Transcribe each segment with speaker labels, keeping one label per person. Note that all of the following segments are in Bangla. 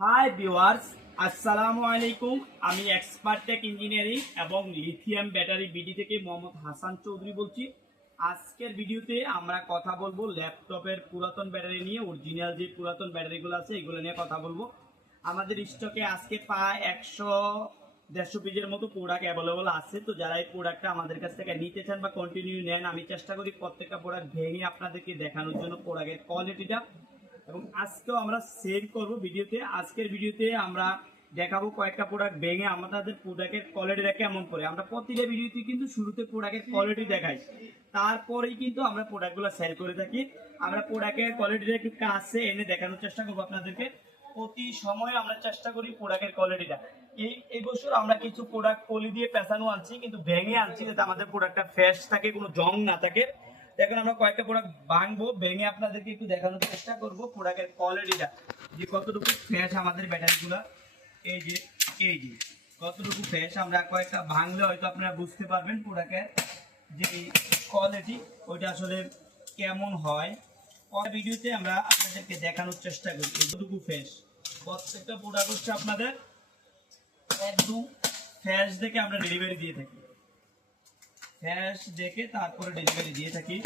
Speaker 1: হাই ভিউয়ার্স আসসালামু আলাইকুম আমি এক্সপার্ট টেক ইঞ্জিনিয়ারিং এবং লিথিয়াম ব্যাটারি বিডি থেকে মোহাম্মদ হাসান চৌধুরী বলছি। আজকের ভিডিওতে আমরা কথা বলব ল্যাপটপের পুরাতন ব্যাটারি নিয়ে অরিজিনাল যে পুরাতন ব্যাটারিগুলো আছে, এগুলো নিয়ে কথা বলব। আমাদের স্টকে আজকে প্রায় একশো দেড়শো পিজের মতো প্রোডাক্ট অ্যাভেলেবল আছে। তো যারা এই প্রোডাক্টটা আমাদের কাছ থেকে নিতে চান বা কন্টিনিউ নেন, আমি চেষ্টা করি প্রত্যেকটা প্রোডাক্ট ভেঙে আপনাদেরকে দেখানোর জন্য প্রোডাক্টের কোয়ালিটিটা এবং আজকেও আমরা শেয়ার করব ভিডিওতে। আজকের ভিডিওতে আমরা দেখাবো কয়েকটা প্রোডাক্ট ভেঙে আমাদের প্রোডাক্টের কোয়ালিটিটা কেমন করে। আমরা প্রতিটা ভিডিওতে কিন্তু শুরুতে প্রোডাক্টের কোয়ালিটি দেখাই। তারপরেই কিন্তু আমরা প্রোডাক্টগুলো সেল করে থাকি। আমরা প্রোডাক্টের কোয়ালিটিটা একটু কাছে এনে দেখানোর চেষ্টা করব আপনাদেরকে। প্রতি সময় আমরা চেষ্টা করি প্রোডাক্টের কোয়ালিটিটা এই এই বছর আমরা কিছু প্রোডাক্ট পলি দিয়ে পেঁচানো আনছি, কিন্তু ভেঙে আনছি যাতে আমাদের প্রোডাক্টটা ফ্রেশ থাকে, কোনো জং না থাকে। এখন আমরা কয়েকটা প্রোডাক্ট ভাঙবো ভেঙে আপনাদেরকে একটু দেখানোর চেষ্টা করব প্রোডাক্টের কোয়ালিটিটা যে কতটুকু ফ্রেশ আমাদের ব্যাটারিগুলো এই যে এই যে, কতটুকু ফ্রেশ আমরা কয়েকটা ভাঙলে হয়তো আপনারা বুঝতে পারবেন প্রোডাক্টের যে কোয়ালিটি ওইটা আসলে কেমন হয়। ভিডিওতে আমরা আপনাদেরকে দেখানোর চেষ্টা করি, কতটুকু ফ্রেশ প্রত্যেকটা প্রোডাক্ট হচ্ছে আপনাদের একদম ফ্রেশ দেখে আমরা ডেলিভারি দিয়ে থাকি। ফ্রেশ দেখে তারপরে ডেলিভারি দিয়ে থাকি।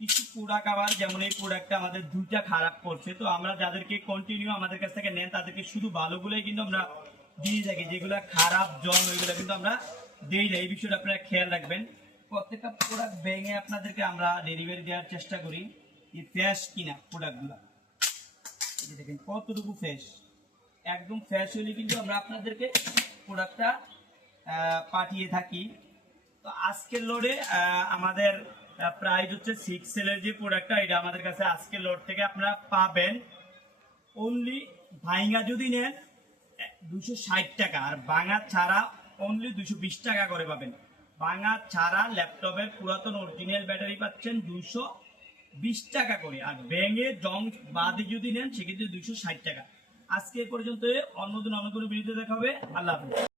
Speaker 1: কিছু প্রোডাক্ট আবার, যেমন এই প্রোডাক্টটা আমাদের দুইটা খারাপ করছে, তো আমরা যাদেরকে কন্টিনিউ আমাদের কাছ থেকে নেন, তাদেরকে শুধু ভালোগুলোই কিন্তু আমরা দিয়ে থাকি, যেগুলো খারাপ, জল, ওইগুলো কিন্তু আমরা দিই না। এই বিষয়টা আপনারা খেয়াল রাখবেন। প্রত্যেকটা প্রোডাক্ট ভেঙে আপনাদেরকে আমরা ডেলিভারি দেওয়ার চেষ্টা করি যে ফ্রেশ কিনা প্রোডাক্টগুলো দেখেন কতটুকু ফ্রেশ একদম হলে কিন্তু আমরা আপনাদেরকে প্রোডাক্টটা পাঠিয়ে থাকি। তো আজকের লোডে আমাদের প্রাইস হচ্ছে সিক্স সেলের যে প্রোডাক্টটা এটা আমাদের কাছে আজকের লোড থেকে আপনারা পাবেন। অনলি ভাইঙ্গা যদি নেন দুশো ষাট টাকা। আর বাঙা ছাড়া অনলি দুশো বিশ টাকা করে পাবেন। বাঙা ছাড়া ল্যাপটপের পুরাতন অরিজিনাল ব্যাটারি পাচ্ছেন দুশো বিশ টাকা করে। আর ব্যাঙে জং বাদে যদি নেন, সেক্ষেত্রে দুশো ষাট টাকা। আজকে পর্যন্ত অন্যদিন অন্য কোনো ভিডিওতে দেখা হবে। আল্লাহ হাফেজ।